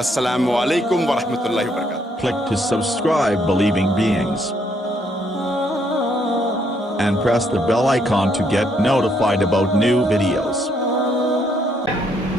Assalamu alaikum wa rahmatullahi wa barakatuh. Click to subscribe Believing Beings and press the bell icon to get notified about new videos.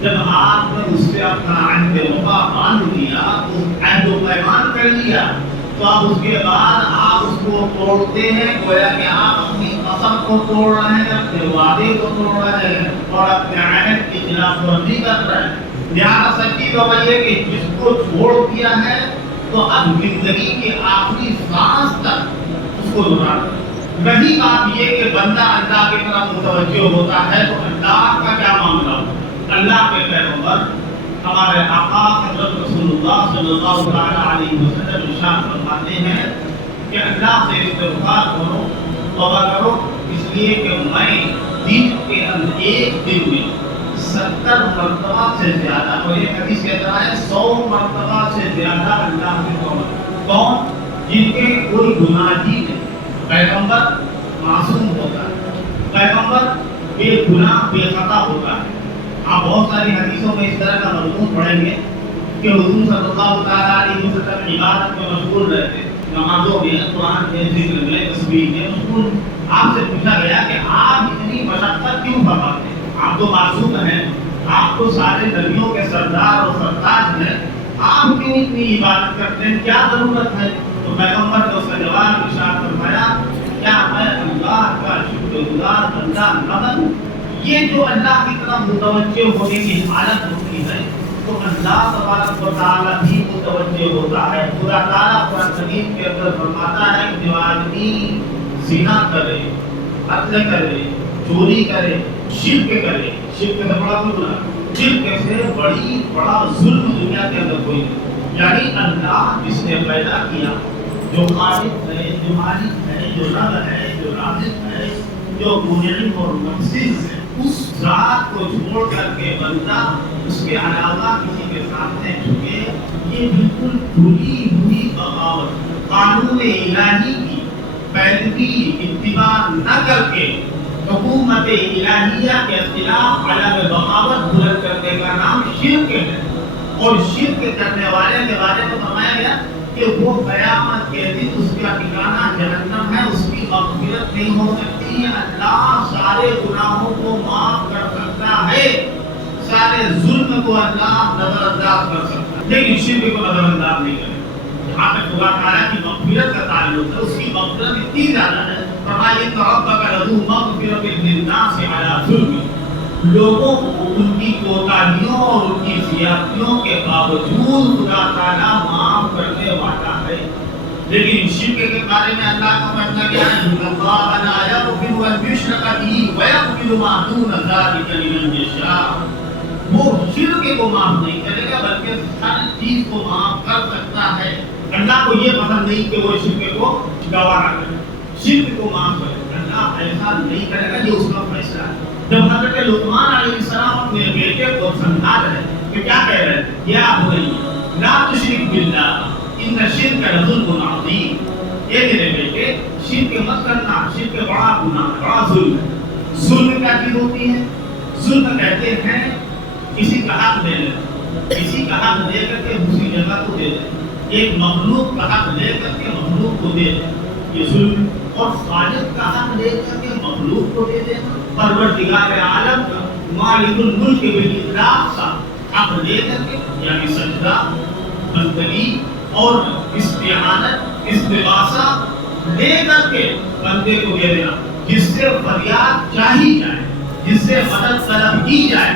جب آپ نے اس سے اپنا عہد وفا باندھ لیا، عہد و پیمان کر لیا، تو اب اس کے بعد آپ اس کو توڑتے ہیں، گویا کہ آپ اپنی قسم کو توڑ رہے ہیں، اپنے وعدے کو توڑ رہے ہیں اور اپنے عہد کی خلاف ورزی کر رہے ہیں۔ لہٰذا سچی بات یہ کہ جس کو چھوڑ دیا ہے تو اب زندگی کے آخری سانس تک اس کو دہرانا۔ رہی بات یہ کہ بندہ اللہ کی طرف متوجہ ہوتا ہے تو اللہ کا کیا معاملہ ہوتا ہے؟ اللہ کے پیغمبر ہمارے آقا حضرت رسول اللہ صلی اللہ علیہ وسلم ارشاد فرماتے ہیں کہ اللہ سے استغفار کرو، توبہ کرو، اس لیے کہ میں دن کے اندر ایک دن میں 70 مرتبہ سے زیادہ، اور یہ حدیث کہتا ہے 100 مرتبہ سے زیادہ اللہ سے توبہ۔ کون؟ جن کے کوئی گناہ ہی نہیں۔ پیغمبر معصوم ہوتا ہے، پیغمبر بے گناہ بے خطا ہوتا ہے۔ آپ بہت ساری حدیثوں میں اس طرح کا مضمون پڑھیں گے کہ حضور صلی اللہ تعالیٰ علیہ وسلم عبادت میں مشغول رہتے، نمازوں میں، قرآن میں، ذکر میں، تسبیح میں مشغول۔ آپ سے پوچھا گیا کہ آپ اتنی مشقت کیوں فرماتے ہیں؟ آپ تو معصوم ہیں، آپ تو سارے نبیوں کے سردار اور سرتاج ہیں، آپ کیوں اتنی عبادت کرتے ہیں؟ کیا ضرورت ہے؟ تو پیغمبر نے اس کا جواب ارشاد فرمایا، کیا میں اللہ کا شکر گزار بندہ نہ بنوں؟ یہ جو اللہ کی طرف متوجہ ہونے کی حالت ہوتی ہے تو اللہ تبارک و تعالیٰ بھی متوجہ ہوتا ہے۔ خدا تعالیٰ قرآن کریم کے اندر فرماتا ہے کہ جو آدمی زنا کرے، قتل کرے، چوری کرے، شرک کرے، شرک سے بڑا کوئی گناہ، شرک سے بڑا ظلم دنیا کے اندر کوئی نہیں۔ یعنی اللہ جس نے پیدا کیا، جو خالق ہے، جو مالک ہے، جو رب ہے، جو رازق ہے، جو منعم اور محسن ہے، اس ذات کو چھوڑ کر کے بندہ اس کے علاوہ کسی کے سامنے جھکے، یہ بالکل کھلی ہوئی بغاوت، قانون الہی کی پیروی اتباع نہ کر کے حکومت الہیہ کے خلاف علیہ بغاوت بلند کرنے کا نام شرک ہے۔ اور شرک کرنے والے کے بارے میں فرمایا گیا کہ وہ قیامت کے دن اس کا ٹھکانہ جہنم ہے، اس کی مغفرت نہیں ہو سکتی۔ اللہ سارے گناہوں کو معاف کر سکتا ہے، سارے ظلم کو اللہ نظر انداز کر سکتا ہے، لیکن شرک کو نظر انداز نہیں کرے۔ جہاں تک خدا تعالیٰ کی مغفرت کا تعلق ہے، اس کی مغفرت اتنی زیادہ ہے، فرمایا ان ربک لذو مغفرۃ للناس علی ظلم، لوگوں کو ان کی کوتاہیوں اور ان کی زیادتیوں کے باوجود خدا تعالیٰ معاف کرنے والا ہے۔ لیکن شرک کے بارے میں اللہ کا فرمان کیا ہے؟ اللہ لا یغفر ان یشرک بہ ویغفر ما دون ذلک لمن یشاء۔ وہ شرک کو معاف نہیں کرے گا بلکہ ہر چیز کو معاف کر سکتا ہے۔ اللہ کو یہ پسند نہیں کہ وہ شرک کو گوارا کرے، شرک کو معاف کرے، اللہ ایسا نہیں کرے گا، یہ اس کا فیصلہ ہے۔ جب حضرت لقمان علیہ السلام اپنے بیٹے کو سمجھا رہے کہ کیا کہہ رہے ہیں؟ یا بنی لا تشرک باللہ ان الشرک لظلم عظیم، اے میرے بیٹے شرک مت کرنا، شرک بڑا گناہ، بڑا ظلم ہے۔ ظلم کیا چیز ہوتی ہے؟ ظلم کہتے ہیں کسی کا حق لے لینا، کسی کا حق لے کر کے دوسری جگہ کو دے دیں، ایک مخلوق کا حق لے کر کے مخلوق کو دے دیں، یہ ظلم۔ اور خالق کا حق لے کر کے مخلوق کو دے دینا، پروردگار عالم کا مالک الملک بالاطلاق کا حق لے کر کے، یعنی سجدہ، بندگی اور استعانت، استغاثہ لے کر کے بندے کو دے دینا، جس سے فریاد چاہی جائے، جس سے مدد طلب کی جائے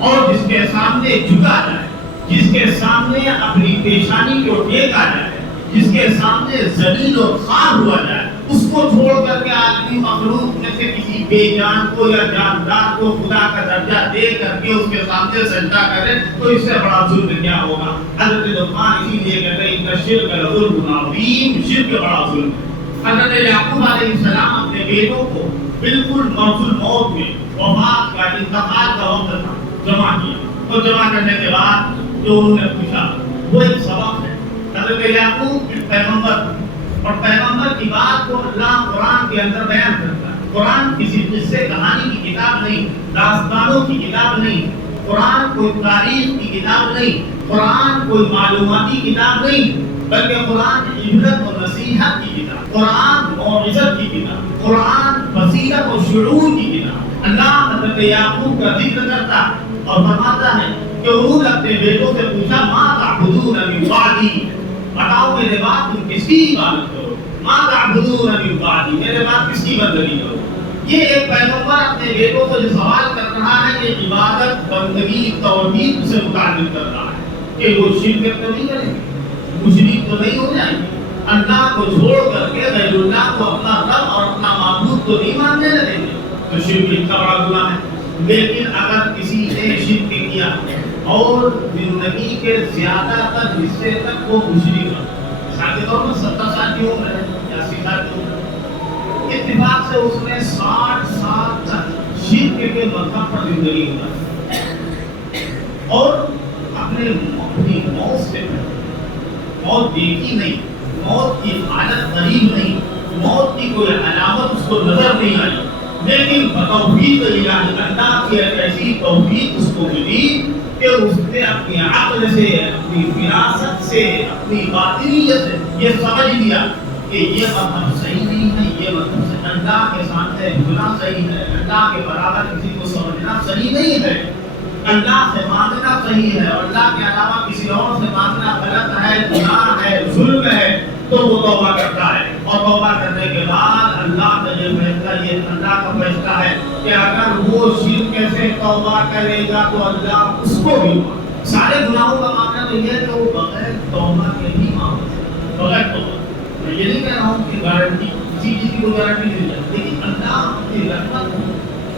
اور جس کے سامنے جھکا جائے، جس کے سامنے اپنی پیشانی کو ٹیکا جائے، جس کے سامنے ذلیل اور خوار ہوا جائے، اس کو چھوڑ کر کے آدمی مخلوق میں سے کسی بے جان کو یا جاندار کو خدا کا درجہ دے کر کے اس کے سامنے سجدہ کرے تو اس سے بڑا ظلم کیا ہوگا؟ حضرت لقمان اسی لیے کہتے ہیں ان الشرک لظلم عظیم، شرک بڑا ظلم ہے۔ حضرت یعقوب علیہ السلام اپنے بیٹوں کو بالکل مرض الموت میں، وفات کا، انتقال کا وقت تھا، جمع کیا، اور جمع کرنے کے بعد جو انہوں نے پوچھا وہ ایک سبق ہے۔ حضرت یعقوب پیغمبر، اور پیغمبر کی بات کو اللہ قرآن کے اندر بیان کرتا ہے۔ قرآن کسی قصے کہانی کی کتاب نہیں، داستانوں کی کتاب نہیں، قرآن کوئی تاریخ کی کتاب نہیں، قرآن کوئی معلوماتی کتاب نہیں، بلکہ قرآن عبرت و نصیحت کی کتاب، قرآن موعظت کی کتاب، قرآن بصیرت و شعور کی کتاب۔ اللہ حضرت یعقوب کا ذکر کرتا اور فرماتا ہے کہ انہوں نے اپنے بیٹوں سے پوچھا ما تعبدون من بعدی، بتاؤ میرے بعد تم کس کی عبادت کرو، ما تعبدون من بعدی، میرے بعد کس کی بندگی کرو۔ یہ ایک پیغمبر اپنے بیٹوں کو جو سوال کر رہا ہے کہ عبادت بندگی توحید سے متعلق کر رہا ہے کہ وہ شرک تو نہیں کریں گے، مشرک تو نہیں ہو جائیں گے، اللہ کو چھوڑ کر کے غیر اللہ کو اپنا رب اور اپنا معبود تو نہیں ماننے لگیں گے، تو شرک اتنا بڑا گناہ ہے۔ لیکن اگر کسی نے شرک کیا اور زندگی کے زیادہ تر حصے تک وہ مشرک ہے، مثال کے طور پر 70 سال کی عمر ہے یا 80 سال کی عمر ہے، اتفاق سے اس نے 60 سال تک شرک کے مذہب پر زندگی گزاری اور اپنی موت سے موت دیکھی نہیں، موت کی حالت قریب نہیں، موت کی کوئی علامت اس کو نظر نہیں آئی، لیکن توحید اللہ کی ایسی توحید اس کو ملی کہ اس نے اپنی عقل سے، اپنی فراست سے، اپنی باطنیت سے یہ سمجھ لیا کہ یہ مذہب صحیح نہیں ہے، یہ مذہب سے اللہ کے سامنے جھکنا صحیح ہے، اللہ کے برابر کسی کو سمجھنا صحیح نہیں ہے، اللہ سے مانگنا صحیح ہے اور اللہ کے علاوہ کسی اور سے مانگنا غلط ہے، گناہ ہے، ظلم ہے، تو وہ توبہ کرتا ہے اور توبہ کرنے کے بعد اللہ کا یہ فیصلہ، یہ اللہ کا فیصلہ ہے کہ اگر وہ شرک سے توبہ کرے گا تو اللہ اس کو بھی سارے گناہوں کا معاملہ تو یہ ہے کہ وہ بغیر توبہ کے ہی معاملہ، بغیر توبہ۔ میں یہ نہیں کہہ رہا ہوں کہ گارنٹی کسی چیز کی کوئی گارنٹی نہیں ہے، لیکن اللہ اپنی رحمت،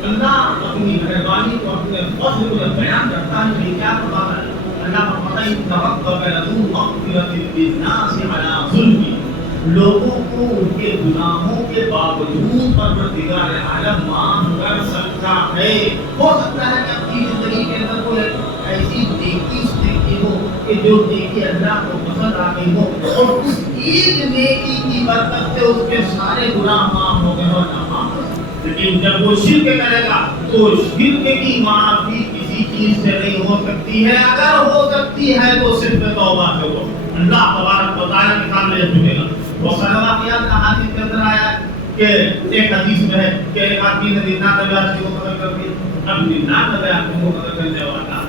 اللہ اپنی مہربانی کو، اپنے فضل کو بیان کرتا ہے کہ کیا فرماتا ہے اللہ فرماتا ہے ترقب لذو مغفرۃ للناس علی ظلم، لوگوں کو ان کے گناہوں کے باوجود پروردگار عالم معاف کر سکتا ہے۔ ہو سکتا ہے کہ اپنی زندگی کے اندر کوئی ایسی نیکی اس نے کی ہو کہ جو نیکی اللہ کو پسند آ گئی ہو اور اس ایک نیکی کی برکت سے اس کے سارے گناہ معاف ہو گئے اور نہ معاف ہو سکتے، لیکن جب وہ شرک کرے گا تو شرک کی معافی کسی چیز سے نہیں ہو سکتی ہے، اگر ہو سکتی ہے تو صرف توبہ سے ہو، اللہ تبارک و تعالیٰ کے سامنے جھکے گا۔ وہ واقعات حدیث کے اندر آیا ہے کہ ایک حدیث میں ہے کہ ایک آدمی نے 99 آدمی کو قتل کر دیا، اب 99 آدمی کو قتل کرنے والا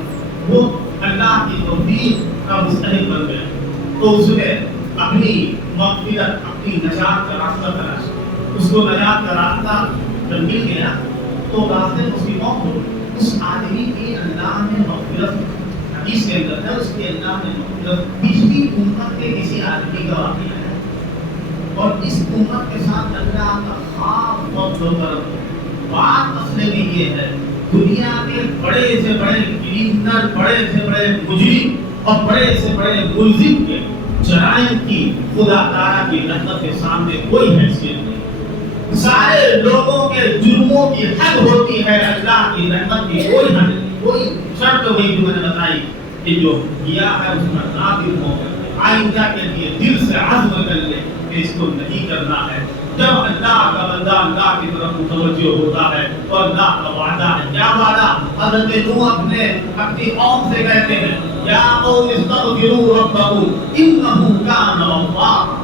وہ اللہ کی توفیق کا مستحق بن گیا، تو اس نے اپنی مغفرت، اپنی نجات کا راستہ تلاش، اس کو نجات کا راستہ جب مل گیا تو راستے میں اس کی موت ہو گئی۔ اس آدمی کی اللہ نے مغفرت، حدیث کے اندر ہے اس کی اللہ نے مغفرت، پچھلی امت کے کسی آدمی کا واقعہ ہے اور اس امت کے ساتھ اللہ کا خاص فضل و کرم۔ بات اصل میں یہ ہے دنیا کے بڑے سے بڑے کریمنل، بڑے سے بڑے مجرم اور بڑے سے بڑے ملزم کے جرائم کی خدا تعالیٰ کی رحمت کے سامنے کوئی حیثیت نہیں۔ سارے لوگوں کے جرموں کی حد ہوتی ہے، اللہ کی رحمت کی کوئی حد نہیں، کوئی شرط وہی جو میں نے بتائی کہ جو کیا ہے اس پر نادم ہو کر آئندہ کے لیے دل سے عزم کر لے کہ اس کو نہیں کرنا ہے۔ جب اللہ کا بندہ اللہ کی طرف متوجہ ہوتا ہے تو اللہ کا وعدہ ہے، کیا وعدہ؟ حضرت نوح اپنی قوم سے کہتے ہیں یا قوم استغفروا ربکم انہ کان غفارا،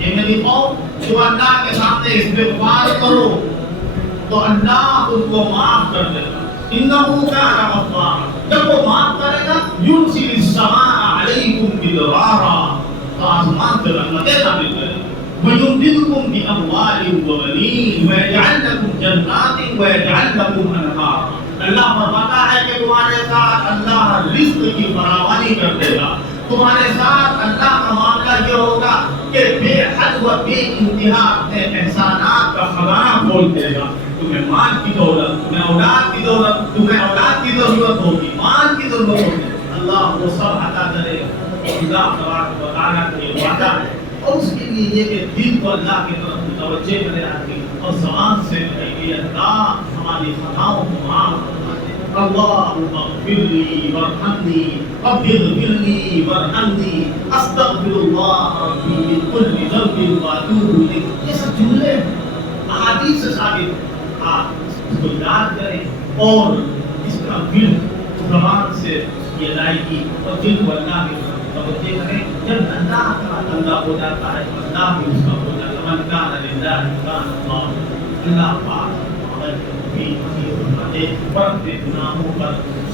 یہ میری قوم جو اللہ کے سامنے استغفار کرو تو اللہ اس کو معاف کر دے گا، انہ کان غفارا، جب وہ معاف کرے گا یرسل السماء علیکم مدرارا، تو آسمان سے رحمتیں نازل کرے گا، وَيُمْدِدْكُمْ بِأَمْوَالٍ وَبَنِينَ وَيَجْعَلْ لَكُمْ جَنَّاتٍ وَيَجْعَلْ لَكُمْ أَنْهَارًا۔ اللہ فرماتا ہے کہ تمہارے ساتھ اللہ رزق کی فراوانی کر دے گا، تمہارے ساتھ اللہ کا معاملہ یہ ہوگا کہ بے حد و بے انتہا اپنے احسانات کا خزانہ کھول دے گا۔ تمہیں مال کی دولت، تمہیں اولاد کی دولت، تمہیں اولاد کی ضرورت ہوگی، مال کی ضرورت ہوگی، اللہ وہ سب عطا کرے گا۔ اللہ تبارک و تعالیٰ کا یہ وعدہ ہے اور اس کے لیے یہ کہ دل کو اللہ کی طرف متوجہ کرے آدمی اور زبان سے کہے کہ اللہ ہماری خطاؤں کو معاف فرما دے، اللہم اغفر لی وارحمنی رب اغفر لی وارحمنی استغفر اللہ ربی من کل ذنب واتوب الیہ۔ یہ سب جملے احادیث سے ثابت ہیں، آپ اس کو یاد کریں اور اس کا دل زبان سے اس کی ادائیگی اور دل کو اللہ کی طرف توجہ کریں۔ جب اللہ کا بندہ ہو جاتا ہے اللہ بھی اس کا ہو جاتا ہے، من کان للہ کان اللہ، اللہ پاک ہمارے توفیق نصیب فرما دے، پر اپنے گناہوں پر